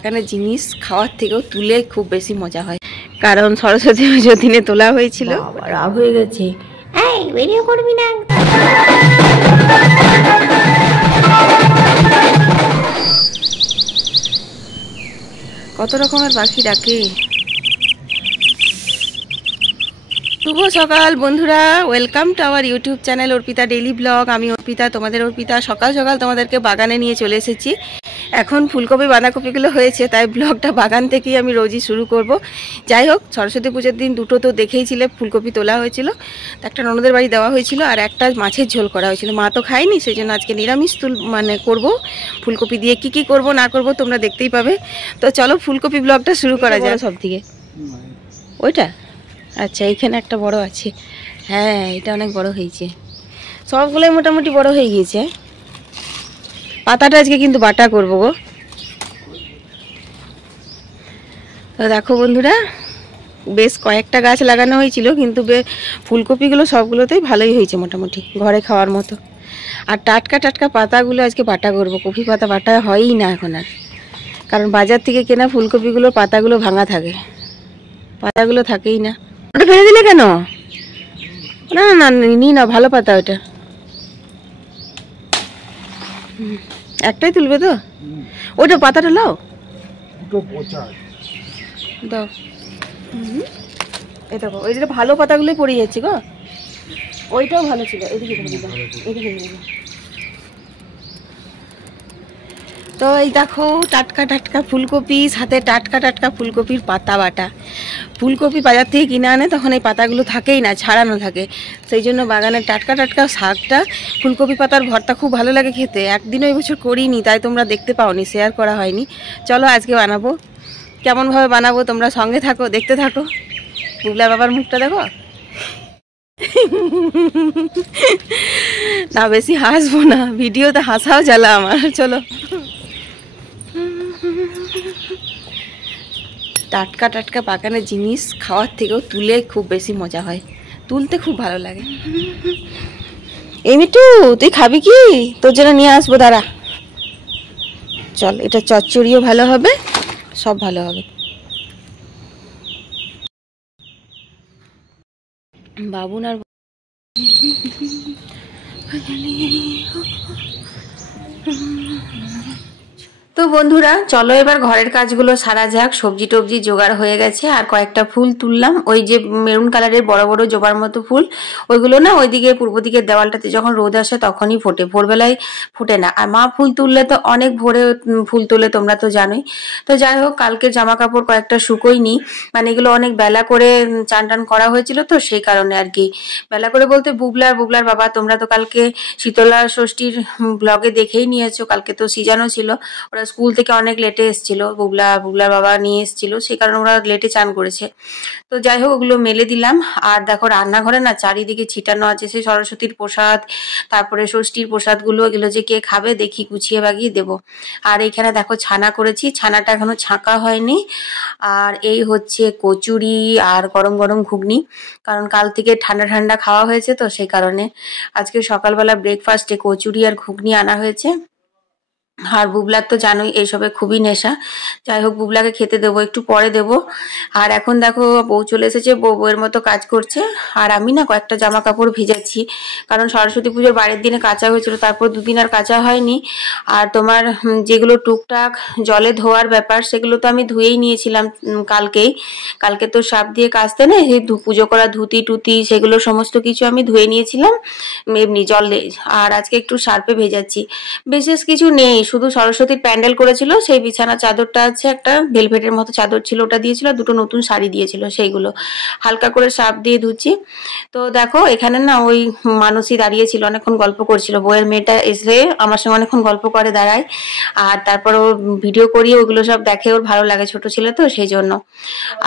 এখানে জিনিস খাওয়ার থেকেও তুলে খুব বেশি মজা হয়, কারণ সরস্বতী পুজোর দিনে তোলা হয়েছিল। রাগ হয়ে গেছে, এই ভিডিও করবি না। কত রকমের পাখি ডাকে। শুভ সকাল বন্ধুরা, welcome to our YouTube channel Arpita daily blog. আমি অর্পিতা, তোমাদের অর্পিতা। সকাল সকাল তোমাদেরকে বাগানে নিয়ে চলে এসেছি। এখন ফুলকপি বাঁধাকপিগুলো হয়েছে, তাই ব্লগটা বাগান থেকেই আমি রোজই শুরু করব। যাই হোক, সরস্বতী পুজোর দিন দুটো তো দেখেইছিলে, ফুলকপি তোলা হয়েছিল, একটা ননদের বাড়ি দেওয়া হয়েছিল, আর একটা মাছের ঝোল করা হয়েছিল। মা তো খায়নি, সেই জন্য আজকে নিরামিষ করব। ফুলকপি দিয়ে কি করব না করব তোমরা দেখতেই পাবে। তো চলো ফুলকপি ব্লগটা শুরু করা যায়। সব থেকে ওইটা, আচ্ছা এইখানে একটা বড় আছে। হ্যাঁ, এটা অনেক বড় হয়েছে, সবগুলোই মোটামুটি বড় হয়ে গিয়েছে। পাতাটা আজকে কিন্তু বাটা করবো গো। তো দেখো বন্ধুরা, বেশ কয়েকটা গাছ লাগানো হয়েছিল, কিন্তু ফুলকপিগুলো সবগুলোতেই ভালোই হয়েছে মোটামুটি, ঘরে খাওয়ার মতো। আর টাটকা টাটকা পাতাগুলো আজকে বাটা করব। কপি পাতা বাটা হয়ই না এখন আর, কারণ বাজার থেকে কেনা ফুলকপিগুলোর পাতাগুলো ভাঙা থাকে, পাতাগুলো থাকেই না। ওটা ফেলে দিলে কেন? না না নি না, ভালো পাতা ওটা। একটাই তুলবে তো? ওইটা পাতাটা লাও দাও। এই দেখো, ওই যে ভালো পাতাগুলোই পড়ে যাচ্ছে গো। ওইটাও ভালো ছিল, এদিকে এদিকে। তো এই দেখো, টাটকা টাটকা ফুলকপি, সাথে টাটকা টাটকা ফুলকপির পাতা বাটা। ফুলকপি বাজার থেকে কিনে আনে, তখন এই পাতাগুলো থাকেই না, ছাড়ানো থাকে। সেই জন্য বাগানের টাটকা টাটকা শাকটা, ফুলকপি পাতার ভর্তা খুব ভালো লাগে খেতে। একদিনও এই বছর করিনি, তাই তোমরা দেখতে পাওনি, শেয়ার করা হয়নি। চলো আজকে বানাবো। কেমনভাবে বানাবো তোমরা সঙ্গে থাকো, দেখতে থাকো। বুবলা বাবার মুখটা দেখো না, বেশি হাসবো না, ভিডিওতে হাসাও জ্বালা আমার। চলো, টাটকা টাটকা বাগানের জিনিস খাওয়ার থেকেও তুলে খুব বেশি মজা হয়, তুলতে খুব ভালো লাগে। এই মিটু, তুই খাবি কি? তোর জন্য নিয়ে আসবো, দাঁড়া। চল, এটা চচ্চড়িও ভালো হবে, সব ভালো হবে। বাবুন আর তো বন্ধুরা, চলো এবার ঘরের কাজগুলো সারা যাক। সবজি টবজি জোগাড় হয়ে গেছে, আর কয়েকটা ফুল তুললাম। ওই যে মেরুন কালারের বড় বড় জবার মতো ফুল, ওইগুলো না ওইদিকে পূর্ব দিকের দেওয়ালটাতে যখন রোদ আসে তখনই ফোটে, ভোরবেলায় ফোটে না। আর মা ফুল তুললে তো অনেক ভোরে ফুল তোলে, তোমরা তো জানোই। তো যাই হোক, কালকে জামা কাপড় কয়েকটা শুকোয়নি, মানে এগুলো অনেক বেলা করে চান টান করা হয়েছিল, তো সেই কারণে আর কি। বেলা করে বলতে বুবলার বাবা, তোমরা তো কালকে শীতলা ষষ্ঠীর ব্লগে দেখেই নিয়েছো। কালকে তো সিজানো ছিল, ওরা স্কুল থেকে অনেক লেটে এসেছিল, বুবলার বাবা নিয়ে এসেছিল, সেই কারণে ওরা লেটে চান করেছে। তো যাই হোক, ওগুলো মেলে দিলাম। আর দেখো, রান্নাঘরে না চারিদিকে ছিটানো আছে সেই সরস্বতীর প্রসাদ, তারপরে ষষ্ঠীর প্রসাদগুলো। এগুলো যে কে খাবে দেখি গুছিয়ে বাগিয়ে দেবো। আর এইখানে দেখো ছানা করেছি, ছানাটা এখনো ছাঁকা হয়নি। আর এই হচ্ছে কচুরি আর গরম গরম ঘুগনি, কারণ কাল থেকে ঠান্ডা ঠান্ডা খাওয়া হয়েছে, তো সেই কারণে আজকে সকালবেলা ব্রেকফাস্টে কচুরি আর ঘুগনি আনা হয়েছে। আর বুবলার তো জানোই এইসবে খুবই নেশা। যাই হোক, বুবলাকে খেতে দেবো, একটু পরে দেবো। আর এখন দেখো, বউ চলে এসেছে, বউয়ের মতো কাজ করছে। আর আমি না কয়েকটা জামা কাপড় ভিজাচ্ছি, কারণ সরস্বতী পুজোর বারের দিনে কাচা হয়েছিল, তারপর দুদিন আর কাচা হয়নি। আর তোমার যেগুলো টুকটাক জলে ধোয়ার ব্যাপার, সেগুলো তো আমি ধুয়েই নিয়েছিলাম কালকে তো সাপ দিয়ে কাচতে নেই, সেই পুজো করা ধুতি টুতি সেগুলো সমস্ত কিছু আমি ধুয়ে নিয়েছিলাম এমনি জলে। আর আজকে একটু সার্ফে ভেজাচ্ছি। বিশেষ কিছু নেই, শুধু সরস্বতীর প্যান্ডেল করেছিল, সেই বিছানা চাদরটা আছে, একটা ভেলভেটের মতো চাদর ছিল, ওটা দিয়েছিল, দুটো নতুন শাড়ি দিয়েছিল, সেইগুলো হালকা করে সার্ফ দিয়ে ধুচ্ছি। তো দেখো, এখানে না ওই মানসী দাঁড়িয়েছিল, অনেকক্ষণ গল্প করছিল। বউয়ের মেয়েটা এসে আমার সঙ্গে অনেকক্ষণ গল্প করে দাঁড়ায়, আর তারপর ও ভিডিও করিয়ে ওগুলো সব দেখে, ওর ভালো লাগে, ছোট ছেলে তো সেই জন্য।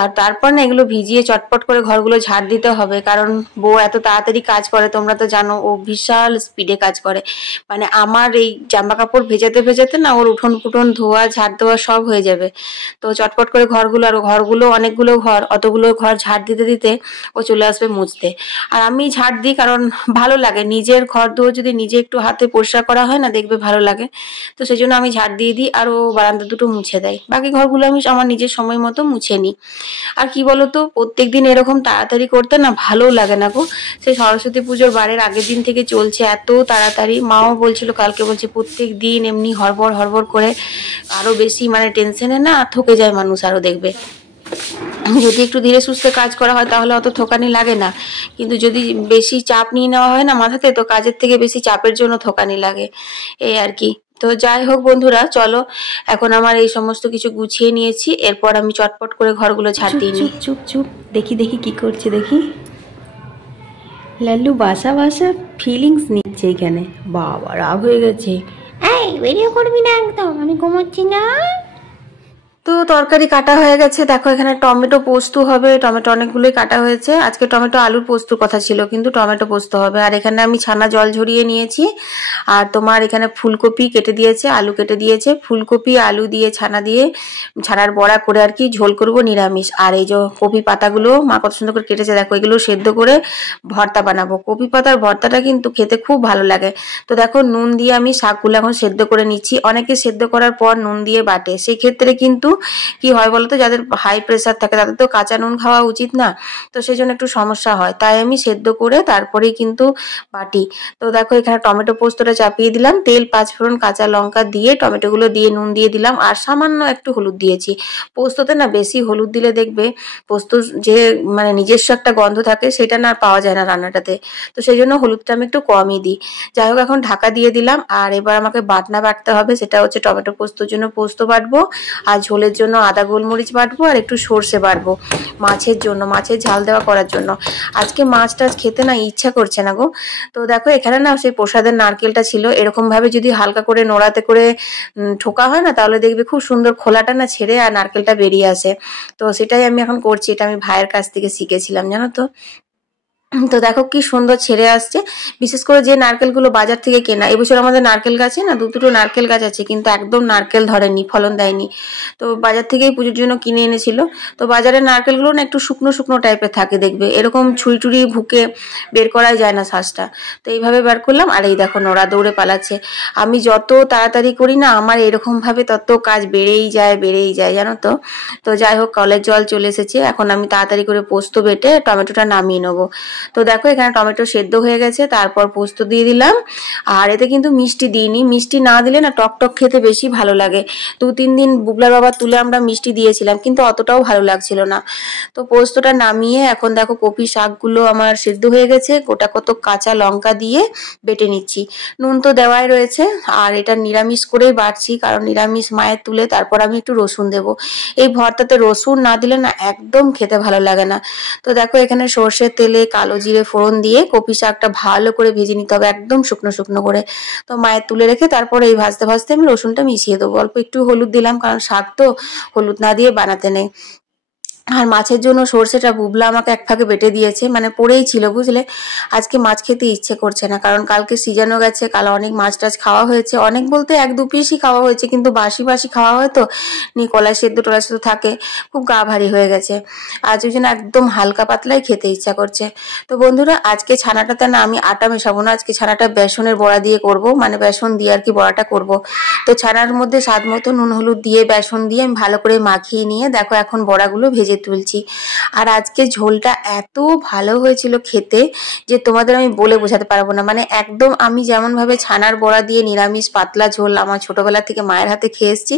আর তারপর না এগুলো ভিজিয়ে চটপট করে ঘরগুলো ঝাড় দিতে হবে, কারণ বউ এত তাড়াতাড়ি কাজ করে, তোমরা তো জানো, ও বিশাল স্পিডে কাজ করে। মানে আমার এই জামা কাপড় ভেজাতে হয়ে যেতে না ওর উঠোন পুঠোন ধোয়া ঝাড় দেওয়া সব হয়ে যাবে। তো চটপট করে ঘরগুলো, আর ঘরগুলো অনেকগুলো ঘর, অতগুলো ঘর ঝাড় দিতে দিতে ও চলে আসবে মুছতে। আর আমি ঝাড় দিই কারণ ভালো লাগে, নিজের ঘর দুয়ার যদি নিজে একটু হাতে পরিষ্কার করা হয় না দেখবে ভালো লাগে। তো সেই জন্য আমি ঝাড় দিয়ে দিই আর ও বারান্দা দুটো মুছে দেয়, বাকি ঘরগুলো আমি আমার নিজের সময় মতো মুছে নিই। আর কি বলতো, প্রত্যেকদিন এরকম তাড়াতাড়ি করতে না ভালো লাগে না গো। সেই সরস্বতী পুজোর বারের আগের দিন থেকে চলছে এত তাড়াতাড়ি। মাও বলছিল কালকে, বলছে প্রত্যেক দিন এমনি হড়বড় হড়বড় করে আরো বেশি মানে টেনশনে না থকে যায় মানুষ আরো দেখবে। যদি একটু ধীরে সুস্থে কাজ করা হয় তাহলে অত থকানি লাগে না, কিন্তু যদি বেশি চাপ নিয়ে নেওয়া হয় না মাথাতে, তো কাজের থেকে বেশি চাপের জন্য থকানি লাগে, এই আর কি। তো যাই হোক বন্ধুরা, চলো এখন আমার এই সমস্ত কিছু গুছিয়ে নিয়েছি, এরপর আমি চটপট করে ঘরগুলো ঝাড় দিয়ে নিই। চুপ চুপ দেখি দেখি কি করছে দেখি। লাল্লু বাসা বাসা ফিলিংস নিচ্ছে এখানে, বাবা রাগ হয়ে গেছে। এই ভিডিও করবি না একদম, আমি ঘুমোচ্ছি না। তো তরকারি কাটা হয়ে গেছে, দেখো এখানে টমেটো পোস্ত হবে, টমেটো অনেকগুলোই কাটা হয়েছে। আজকে টমেটো আলুর পোস্তর কথা ছিল কিন্তু টমেটো পোস্ত হবে। আর এখানে আমি ছানা জল ঝরিয়ে নিয়েছি, আর তোমার এখানে ফুলকপি কেটে দিয়েছে, আলু কেটে দিয়েছে, ফুলকপি আলু দিয়ে ছানা দিয়ে ছানার বড়া করে আর কি ঝোল করব নিরামিষ। আর এই যে কপি পাতাগুলো মা কত সুন্দর করে কেটেছে দেখো, এগুলো সেদ্ধ করে ভর্তা বানাবো। কপি পাতার ভর্তাটা কিন্তু খেতে খুব ভালো লাগে। তো দেখো নুন দিয়ে আমি শাকগুলো এখন সেদ্ধ করে নিচ্ছি। অনেকে সেদ্ধ করার পর নুন দিয়ে বাটে, সেই ক্ষেত্রে কিন্তু কি হয় বলতো, যাদের হাই প্রেসার থাকে তাদের তো কাঁচা নুন খাওয়া উচিত না, তো সেই জন্য একটু সমস্যা হয়, তাই আমি সেদ্ধ করে তারপরেই কিন্তু বাটি। তো দেখো এখানে টমেটো পোস্তটা চাপিয়ে দিলাম, তেল পাঁচফোড়ন কাঁচা লঙ্কা দিয়ে টমেটোগুলো দিয়ে নুন দিয়ে দিলাম, আর সামান্য একটু হলুদ দিয়েছি। পোস্ততে না বেশি হলুদ দিলে দেখবে পোস্ত যে মানে নিজস্ব একটা গন্ধ থাকে সেটা না আর পাওয়া যায় না রান্নাটাতে, তো সেই জন্য হলুদটা আমি একটু কমই দিই। যাই হোক এখন ঢাকা দিয়ে দিলাম, আর এবার আমাকে বাটনা বাটতে হবে, সেটা হচ্ছে টমেটো পোস্তর জন্য পোস্ত বাটবো, আর ঝোলের জন্য আদা গোলমরিচ বাটবো, আর একটু সর্ষে বাটবো মাছের জন্য, মাছের ঝাল দেওয়া করার জন্য। আজকে মাছ টাছ খেতে না ইচ্ছা করছে না গো। তো দেখো এখানে না সেই প্রসাদের নারকেলটা ছিল, এরকম ভাবে যদি হালকা করে নোড়াতে করে ঠোকা হয় না তাহলে দেখবে খুব সুন্দর খোলাটা না ছেড়ে আর নারকেলটা বেরিয়ে আসে। তো সেটাই আমি এখন করছি, এটা আমি ভাইয়ের কাছ থেকে শিখেছিলাম জানো তো। তো দেখো কি সুন্দর ছেড়ে আসছে, বিশেষ করে যে নারকেলগুলো বাজার থেকে কেনা। এবছর আমাদের নারকেল গাছে না দুটো নারকেল গাছ আছে, কিন্তু একদম নারকেল ধরেনি, ফলন দেয়নি। তো বাজার থেকেই পুজোর জন্য কিনে এনেছিল। তো বাজারের নারকেলগুলো না একটু শুকনো শুকনো টাইপের থাকে দেখবে, এরকম ছুরি টুরি ভুকে বের করাই যায় না শ্বাসটা। তো এইভাবে বের করলাম, আর এই দেখো নোরা দৌড়ে পালাচ্ছে। আমি যত তাড়াতাড়ি করি না আমার এরকম ভাবে তত কাজ বেড়েই যায় জানো তো। তো যাই হোক কলের জল চলে এসেছে, এখন আমি তাড়াতাড়ি করে পোস্ত বেটে টমেটোটা নামিয়ে নেবো। তো দেখো এখানে টমেটো সেদ্ধ হয়ে গেছে, তারপর পোস্ত দিয়ে দিলাম। আর এতে কিন্তু মিষ্টি দিইনি, মিষ্টি না দিলে না টক টক খেতে বেশি ভালো লাগে। 2-3 দিন বুবলার বাবা তুলে আমরা মিষ্টি দিয়েছিলাম, কিন্তু অতটাও ভালো লাগছিল না। তো পোস্তটা নামিয়ে এখন দেখো কপি শাকগুলো আমার সেদ্ধ হয়ে গেছে, গোটা কত কাঁচা লঙ্কা দিয়ে বেটে নিচ্ছি। নুন তো দেওয়াই রয়েছে, আর এটা নিরামিষ করেই বাটছি কারণ নিরামিষ মায়ের তুলে তারপর আমি একটু রসুন দেবো। এই ভর্তাতে রসুন না দিলে না একদম খেতে ভালো লাগে না। তো দেখো এখানে সর্ষের তেলে কালো জিরে ফোড়ন দিয়ে কপি শাকটা ভালো করে ভেজে নিতে হবে, একদম শুকনো শুকনো করে। তো মায়ের তুলে রেখে তারপরে এই ভাজতে ভাজতে আমি রসুনটা মিশিয়ে দেবো, অল্প একটু হলুদ দিলাম কারণ শাক তো হলুদ না দিয়ে বানাতে নেই। আর মাছের জন্য সর্ষেটা বুবলা আমাকে এক ফাঁকে বেটে দিয়েছে, মানে পড়েই ছিল বুঝলে। আজকে মাছ খেতে ইচ্ছে করছে না কারণ কালকে সিজানো গেছে, কাল অনেক মাছ টাছ খাওয়া হয়েছে, অনেক বলতে 1-2 পিসই খাওয়া হয়েছে, কিন্তু বাসি বাসি খাওয়া হয় তো কলাই সেদ্ধ টলাই সেদ্ধ থাকে, খুব গা ভারী হয়ে গেছে। আজ ওই জন্য একদম হালকা পাতলাই খেতে ইচ্ছা করছে। তো বন্ধুরা আজকে ছানাটাতে না আমি আটা মেশাবো না, আজকে ছানাটা বেসনের বড়া দিয়ে করব, মানে বেসন দিয়ে আর কি বড়াটা করব। তো ছানার মধ্যে স্বাদ মতো নুন হলুদ দিয়ে বেসন দিয়ে আমি ভালো করে মাখিয়ে নিয়ে দেখো এখন বড়াগুলো ভেজে তুলছি। আর আজকে ঝোলটা এত ভালো হয়েছিল খেতে যে তোমাদের আমি বলে বোঝাতে পারবো না, মানে একদম আমি যেমন ভাবে ছানার বড়া দিয়ে নিরামিষ পাতলা ঝোল আমার ছোটবেলা থেকে মায়ের হাতে খেয়ে এসেছি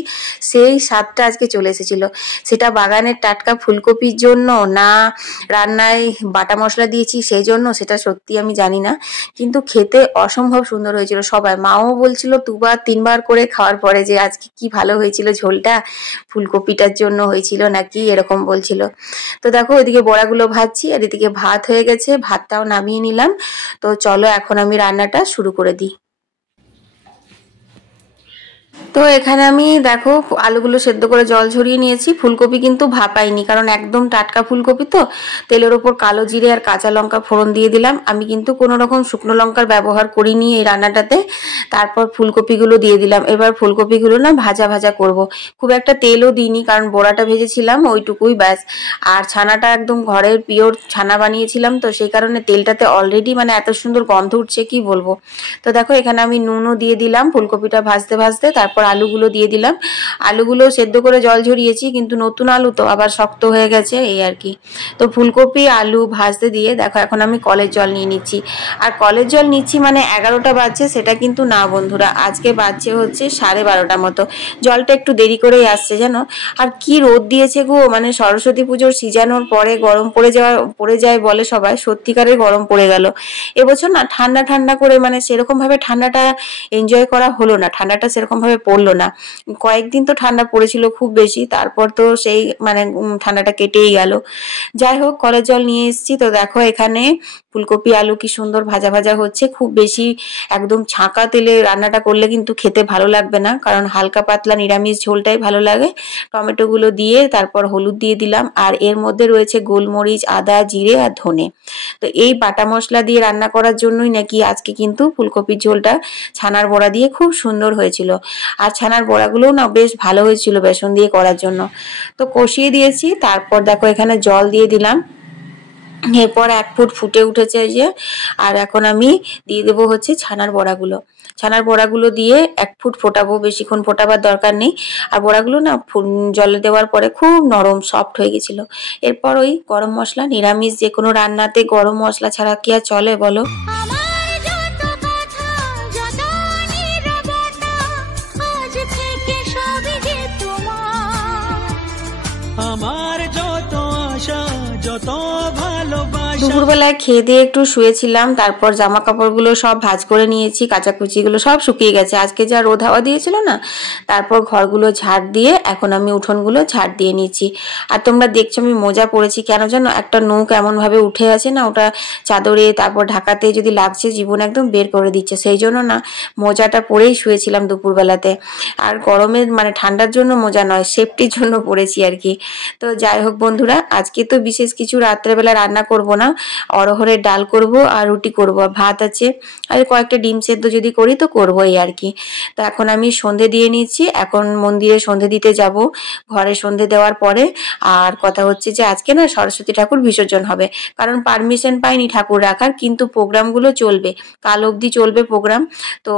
সেই স্বাদটা আজকে চলে এসেছিল। সেটা বাগানের টাটকা ফুলকপির জন্য না রান্নায় বাটা মশলা দিয়েছি সেই জন্য, সেটা সত্যি আমি জানি না, কিন্তু খেতে অসম্ভব সুন্দর হয়েছিল। সবাই মাও বলছিল 2-3 বার করে খাওয়ার পরে যে আজকে কি ভালো হয়েছিল ঝোলটা, ফুলকপিটার জন্য হয়েছিল নাকি এরকম বলছিল। তো দেখো ওইদিকে বড়াগুলো ভাজছি আর এদিকে ভাত হয়ে গেছে, ভাতটাও নামিয়ে নিলাম। তো চলো এখন আমি রান্নাটা শুরু করে দিই। তো এখানে আমি দেখো আলুগুলো সেদ্ধ করে জল ঝরিয়ে নিয়েছি। ফুলকপি কিন্তু ভাপাইনি, কারণ একদম টাটকা ফুলকপি তো। তেলের ওপর কালো জিরে আর কাঁচা লঙ্কা ফোড়ন দিয়ে দিলাম। আমি কিন্তু কোনো রকম শুকনো লঙ্কার ব্যবহার করিনি এই রান্নাটাতে। তারপর ফুলকপিগুলো দিয়ে দিলাম। এবার ফুলকপিগুলো না ভাজা ভাজা করব। খুব একটা তেলও দিইনি, কারণ বড়াটা ভেজেছিলাম ওইটুকুই ব্যাস। আর ছানাটা একদম ঘরের পিওর ছানা বানিয়েছিলাম, তো সেই কারণে তেলটাতে অলরেডি মানে এত সুন্দর গন্ধ উঠছে কি বলবো। তো দেখো এখানে আমি নুনও দিয়ে দিলাম ফুলকপিটা ভাজতে ভাজতে। তারপর আলুগুলো দিয়ে দিলাম। আলুগুলো সেদ্ধ করে জল ঝরিয়েছি, কিন্তু নতুন আলু তো আবার শক্ত হয়ে গেছে এই আর কি। তো ফুলকপি আলু ভাজতে দিয়ে দেখো এখন আমি কলের জল নিয়ে নিচ্ছি। আর কলের জল নিচ্ছি মানে 11টা বাজছে সেটা কিন্তু না বন্ধুরা, আজকে বাজছে হচ্ছে 12:30 মতো। জলটা একটু দেরি করেই আসছে জানো। আর কি রোদ দিয়েছে গো, মানে সরস্বতী পুজোর সিজানোর পরে গরম পড়ে যায় বলে সবাই, সত্যিকারের গরম পড়ে গেল এবছর না। ঠান্ডা ঠান্ডা করে মানে সেরকম ভাবে ঠান্ডাটা এনজয় করা হলো না, ঠান্ডাটা সেরকম ভাবে পড়লো না। কয়েকদিন তো ঠান্ডা পড়েছিল খুব বেশি, তারপর তো সেই মানে ঠান্ডাটা কেটেই গেল। যাই হোক কলের জল নিয়ে এসেছি। তো দেখো এখানে ফুলকপি আলু কি সুন্দর ভাজা ভাজা হচ্ছে। খুব বেশি একদম ছাঁকা তেলে রান্নাটা করলে কিন্তু খেতে ভালো লাগবে না, কারণ হালকা পাতলা নিরামিষ ঝোলটাই ভালো লাগে। টমেটো গুলো দিয়ে তারপর হলুদ দিয়ে দিলাম। আর এর মধ্যে রয়েছে গোলমরিচ, আদা, জিরে আর ধনে। তো এই বাটা মশলা দিয়ে রান্না করার জন্যই নাকি আজকে কিন্তু ফুলকপির ঝোলটা ছানার বড়া দিয়ে খুব সুন্দর হয়েছিল। আর ছানার বড়াগুলোও না বেশ ভালো হয়েছিল বেসন দিয়ে করার জন্য। তো কষিয়ে দিয়েছি। তারপর দেখো এখানে জল দিয়ে দিলাম। এরপর 1 ফুট ফুটে উঠেছে এই যে। আর এখন আমি দিয়ে দেবো হচ্ছে ছানার বড়াগুলো দিয়ে 1 ফুট ফোটাবো, বেশিক্ষণ ফোটাবার দরকার নেই। আর বড়াগুলো না জলে দেওয়ার পরে খুব নরম সফট হয়ে গেছিল। এরপর ওই গরম মশলা, নিরামিষ যে কোনো রান্নাতে গরম মশলা ছাড়া কি আর চলে বলো। দুপুরবেলায় খেয়ে দিয়ে একটু শুয়েছিলাম। তারপর জামা কাপড়গুলো সব ভাঁজ করে নিয়েছি, কাচাকুচিগুলো সব শুকিয়ে গেছে, আজকে যা রোদ হাওয়া দিয়েছিল না। তারপর ঘরগুলো ঝাড় দিয়ে এখন আমি উঠোনগুলো ঝাড় দিয়ে নিচ্ছি। আর তোমরা দেখছো আমি মোজা পরেছি কেন জানো, একটা নখ এমন ভাবে উঠে আছে না, ওটা চাদরে তারপর ঢাকাতে যদি লাগছে জীবন একদম বের করে দিচ্ছে, সেই জন্য না মোজাটা পরেই শুয়েছিলাম দুপুরবেলাতে। আর গরমের মানে ঠান্ডার জন্য মোজা নয়, সেফটির জন্য পরেছি আর কি। তো যাই হোক বন্ধুরা, আজকে তো বিশেষ কিছু রাত্রেবেলা রান্না করব না, অরহরের ডাল করব আর রুটি করব, ভাত আছে আর কয়েকটা ডিম সেদ্ধ যদি করি তো করবো এই আর কি। তো এখন আমি সন্ধে দিয়ে নিচ্ছি, এখন মন্দিরে সন্ধে দিতে যাব। ঘরে সন্ধে দেওয়ার পরে আর কথা হচ্ছে যে আজকে না সরস্বতী ঠাকুর বিসর্জন হবে, কারণ পারমিশন পাইনি ঠাকুর রাখার, কিন্তু প্রোগ্রামগুলো চলবে, কাল অবধি চলবে প্রোগ্রাম। তো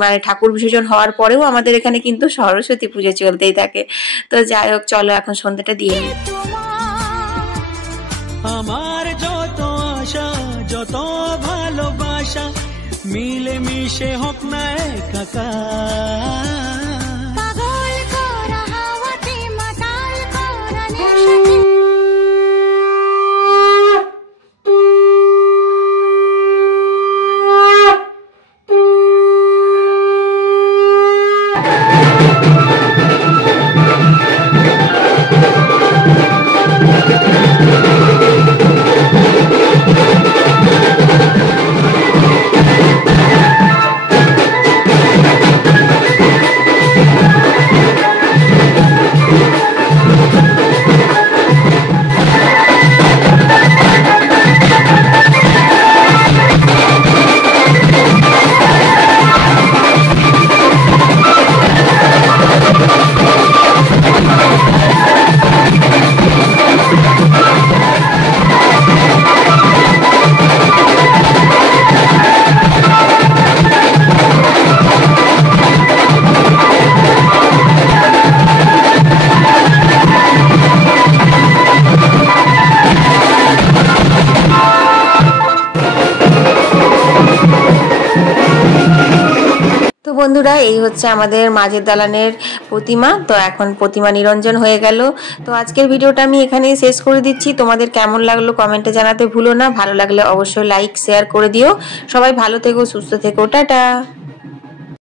মানে ঠাকুর বিসর্জন হওয়ার পরেও আমাদের এখানে কিন্তু সরস্বতী পুজো চলতেই থাকে। তো যাই হোক চলো এখন সন্ধ্যাটা দিয়ে নিই। আমার যত আশা যত ভালোবাসা মিলে মিশে হোক না একাকার। বন্ধুরা এই হচ্ছে আমাদের মাঝের দালানের প্রতিমা। তো এখন প্রতিমা নিরঞ্জন হয়ে গেল। তো আজকের ভিডিওটা আমি এখানেই শেষ করে দিচ্ছি। তোমাদের কেমন লাগলো কমেন্টে জানাতে ভুলো না, ভালো লাগলে অবশ্যই লাইক শেয়ার করে দিও। সবাই ভালো থেকো, সুস্থ থেকো, টাটা।